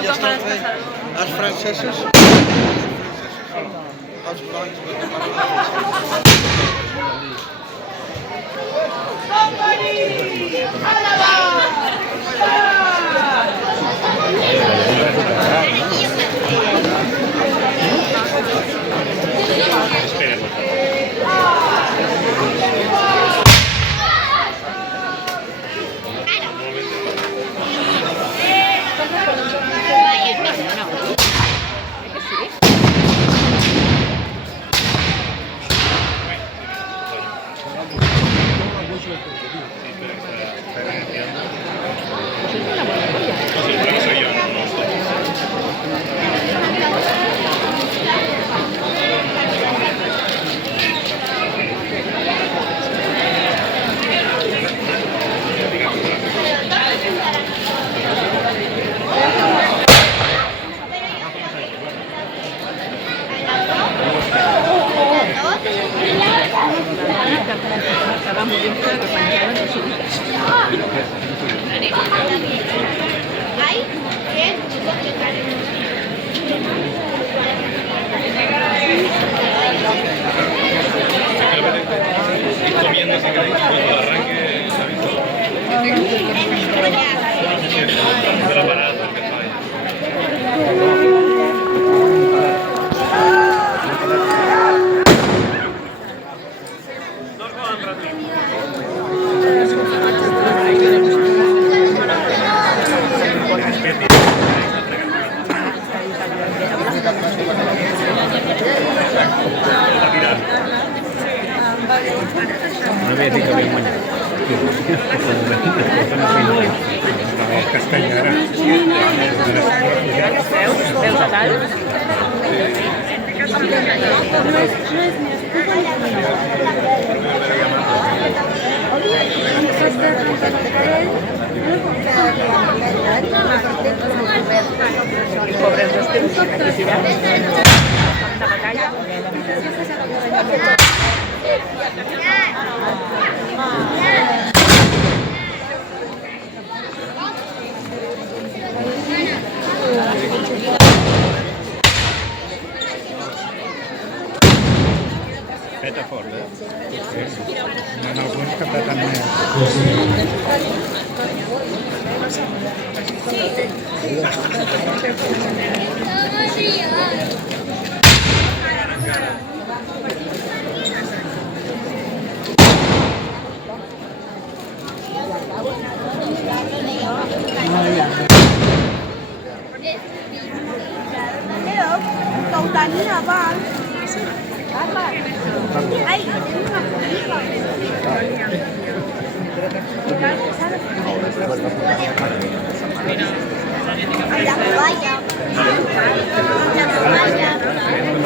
i està el rei. Els francesos... Els blancs... No ve a dir que ve guanyat. Castellana. Veus a tal? Pobres dos temps aquí tirats. La batalla. Feta fort, en alguns que pretenen... Cậu đánh là bạn. Ai,